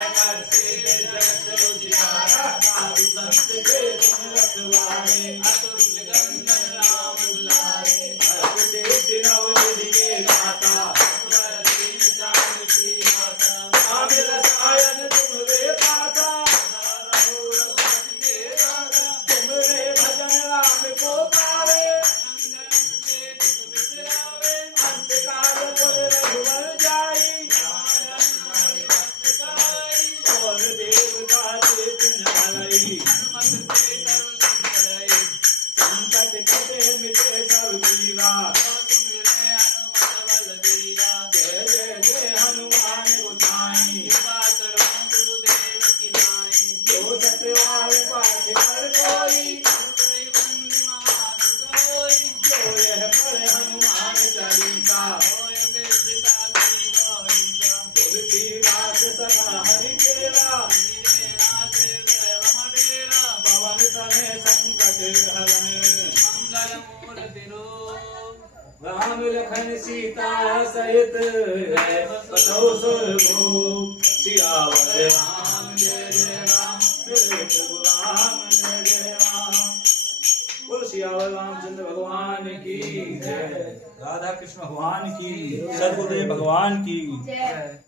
कर से जगत उजियारा साधु संत के तुम रखवारे असुर निकंदन राम दुलारे हर्ष से नवनिधि के गाता स्वर दीन जानकी माता आमिर सायन तुम रे पासा रहो रघुपति के राजा तुम रे भजन राम को पावे अंत काल पुर रघुवर जाई और देवता चेतन भलई हनुमत से सर्व संकटई संकट कटे मिटे सब जीवा तुम मिले हनुमत बलबीरा जय जय जय हनुमान गोसाई कृपा करो गुरुदेव की नाई जो सतवार पाठ कर कोई बंदी महासुतोई जो यह पढ़े हनुमान चालीसा होय विद्या की गौरीसा तुलसीदास सदा हरि तेरा पवन तने संकट हरण मंगल मूर्ति रूप राम लखन सीता सहित बसौ सुरभूप सियावर राम जय जय राम जय प्रभु राम जय जय राम बोल सियावर रामचंद्र भगवान की जय राधा कृष्ण भगवान की सद्गुरुदेव भगवान की जय।